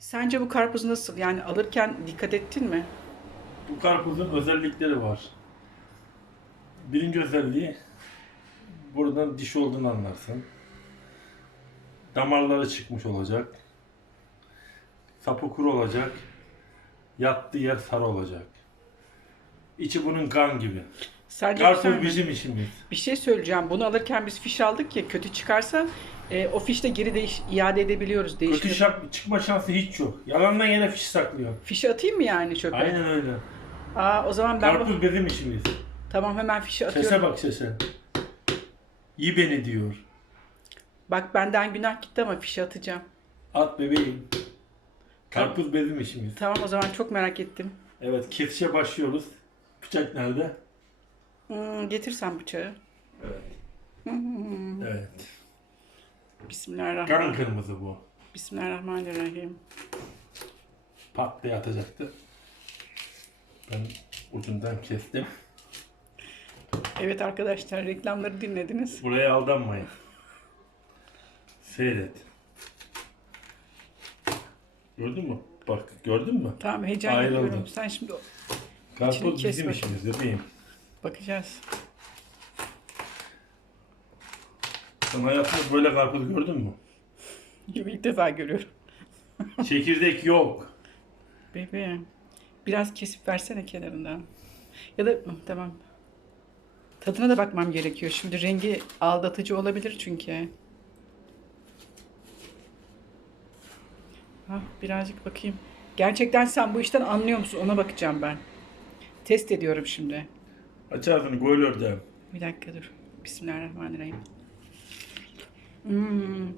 Sence bu karpuz nasıl? Yani alırken dikkat ettin mi? Bu karpuzun özellikleri var. Birinci özelliği buradan diş olduğunu anlarsın. Damarları çıkmış olacak. Sapı kuru olacak. Yattığı yer sarı olacak. İçi bunun kan gibi. Sence güzel mi? bizim işimiz. Bir şey söyleyeceğim. Bunu alırken biz fiş aldık ya kötü çıkarsa e, o fişte geri değiş iade edebiliyoruz. Kötü şak, çıkma şansı hiç yok. Yalandan yere fiş saklıyor. Fişi atayım mı yani çöpe? Aynen öyle. Aa o zaman ben bu... Karpuz bizim işimiz. Tamam hemen fişi atıyorum. Sese bak sese. İyi beni diyor. Bak benden günah gitti ama fişi atacağım. At bebeğim. Karpuz bizim işimiz. Tamam o zaman çok merak ettim. Evet kesişe başlıyoruz. Bıçak nerede? Hmm, getirsen bıçağı. Evet. Hmm. Evet. Kan Bismillahirrahmanirrahim. kırmızı bu. Bismillahirrahmanirrahim. Pat diye atacaktı. Ben ucundan kestim. Evet arkadaşlar reklamları dinlediniz. Buraya aldanmayın. Seyret. Gördün mü? Bak gördün mü? Tamam heyecan Ayrıldım. yapıyorum. Sen şimdi Karpuz kes bizim bak. işimiz bebeğim. Bakacağız. Sen hayatında böyle karpuz gördün mü? İlk defa görüyorum. Çekirdek yok. Bebeğim. Biraz kesip versene kenarından. Ya da tamam. Tadına da bakmam gerekiyor. Şimdi rengi aldatıcı olabilir çünkü. Hah, birazcık bakayım. Gerçekten sen bu işten anlıyor musun? Ona bakacağım ben. Test ediyorum şimdi. Aç ağzını gol orada. Bir dakika dur. Bismillahirrahmanirrahim. Hmm.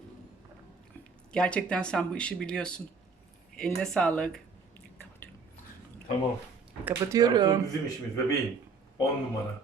Gerçekten sen bu işi biliyorsun. Eline sağlık. Kapatıyorum. Tamam. Kapatıyorum. Karpuz bizim işimiz bebeğim. 10 numara.